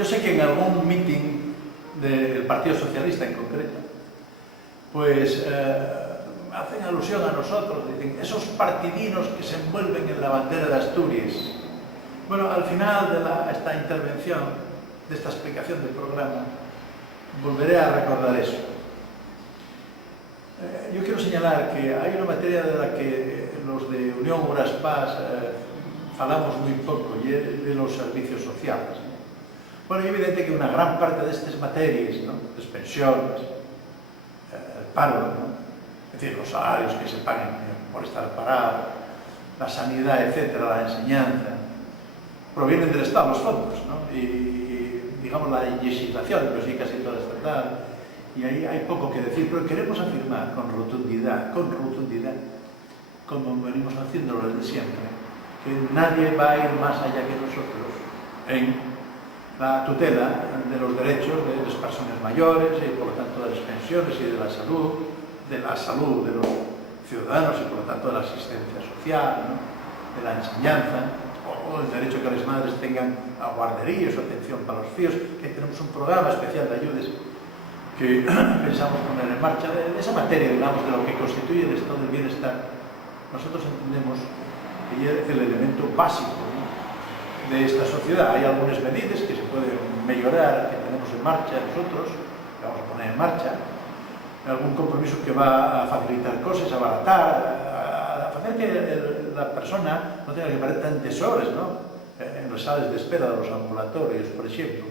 Yo sé que en algún meeting del Partido Socialista en concreto, pues hacen alusión a nosotros, dicen, esos partidinos que se envuelven en la bandera de Asturias. Bueno, al final de esta intervención, de esta explicación del programa, volveré a recordar eso. Yo quiero señalar que hay una materia de la que los de Unión Uras Paz falamos muy poco, y es de los servicios sociales. Bueno, es evidente que una gran parte de estas materias, ¿no?, las pensiones, el paro, ¿no?, es decir, los salarios que se pagan por estar parado, la sanidad, etcétera, la enseñanza, provienen del Estado, los fondos, ¿no?, y digamos la legislación, pero sí casi toda estatal, y ahí hay poco que decir, pero queremos afirmar con rotundidad, como venimos haciéndolo desde siempre, que nadie va a ir más allá que nosotros en la tutela de los derechos de las personas mayores y por lo tanto de las pensiones y de la salud de los ciudadanos y por lo tanto de la asistencia social, ¿no?, de la enseñanza, o el derecho que las madres tengan a guarderías o atención para los fíos, que tenemos un programa especial de ayudas que pensamos poner en marcha, de esa materia, digamos, de lo que constituye el estado del bienestar. Nosotros entendemos que es el elemento básico, ¿no?, de esta sociedad. Hay algunas medidas que se pueden mejorar, que tenemos en marcha nosotros, que vamos a poner en marcha, algún compromiso que va a facilitar cosas, a abaratar, a hacer que la persona no tenga que perder tantas horas, ¿no?, en las salas de espera de los ambulatorios, por ejemplo.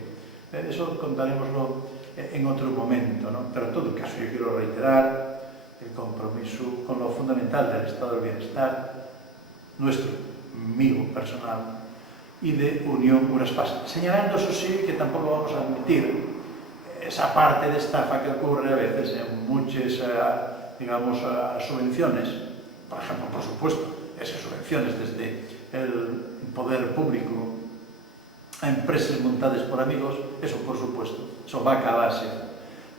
Eso contaremoslo en otro momento, ¿no? Pero en todo caso yo quiero reiterar el compromiso con lo fundamental del estado del bienestar nuestro, mío personal, y de Unión Uras Paz, señalando, eso sí, que tampoco vamos a admitir esa parte de estafa que ocurre a veces en muchas, digamos, subvenciones, por ejemplo, por supuesto, esas subvenciones desde el poder público a empresas montadas por amigos, eso por supuesto, eso va a acabarse,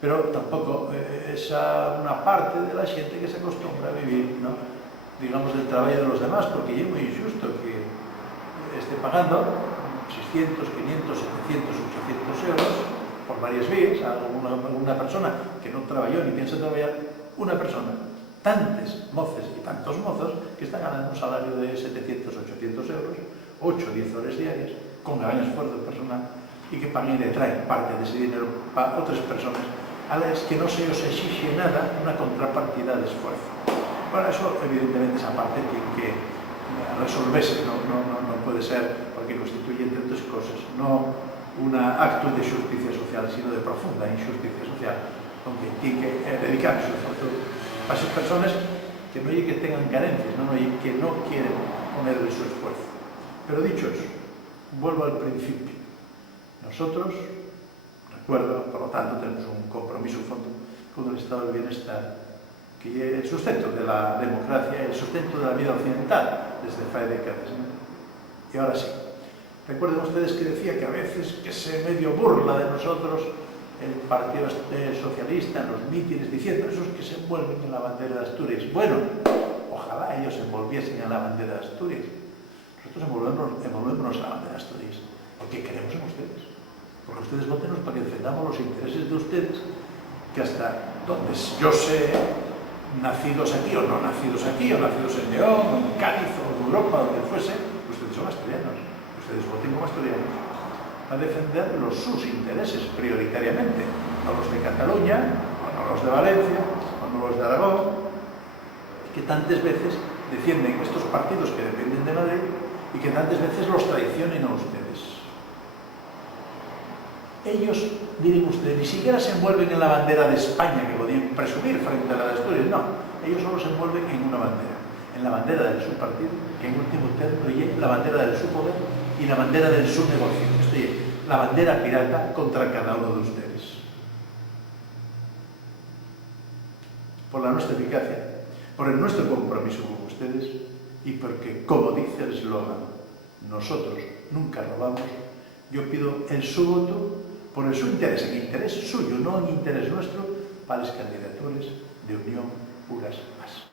pero tampoco una parte de la gente que se acostumbra a vivir, ¿no?, digamos, del trabajo de los demás, porque es muy injusto que esté pagando 600, 500, 700, 800 euros por varias vías a una persona que no trabajó ni piensa trabajar, una persona, tantos moces y tantos mozos que están ganando un salario de 700, 800 euros, 8 o 10 horas diarias, con gran esfuerzo personal, y que paguen y traen parte de ese dinero para otras personas a las que no se os exige nada una contrapartida de esfuerzo. Bueno, eso evidentemente esa parte tiene que resolverse, no puede ser, porque constituye, entre otras cosas, no un acto de justicia social, sino de profunda injusticia social, donde tiene que dedicar su esfuerzo a esas personas que no hay que tengan carencias, no hay que no quieren ponerle su esfuerzo. Pero dicho eso, vuelvo al principio. Nosotros, recuerdo, por lo tanto, tenemos un compromiso con el estado del bienestar, que es el sustento de la democracia, el sustento de la vida occidental desde hace décadas, ¿no? Y ahora sí, recuerden ustedes que decía que a veces que se medio burla de nosotros el Partido Socialista en los mítines, diciendo esos que se envuelven en la bandera de Asturias. Bueno, ojalá ellos se envolviesen en la bandera de Asturias. Nosotros envolvémonos en la bandera de Asturias porque queremos en ustedes, porque ustedes voten para que defendamos los intereses de ustedes, que hasta donde yo sé, nacidos aquí o no nacidos aquí, o nacidos en León, o en Cádiz, o en Europa, donde fuese, ustedes son asturianos, ustedes voten como asturianos, a defender sus intereses prioritariamente, no los de Cataluña, o no los de Valencia, o no los de Aragón, que tantas veces defienden estos partidos que dependen de Madrid y que tantas veces los traicionen a ustedes. Ellos, dirían ustedes, ni siquiera se envuelven en la bandera de España, que podían presumir frente a la de Asturias, no, ellos solo se envuelven en una bandera, en la bandera de su partido, que en último término es la bandera de su poder y la bandera de su negocio, esto es, la bandera pirata contra cada uno de ustedes. Por la nuestra eficacia, por el nuestro compromiso con ustedes y porque, como dice el eslogan, nosotros nunca robamos, yo pido el su voto por el su interés, en interés suyo, no en interés nuestro, para las candidaturas de Unión Uras Paz.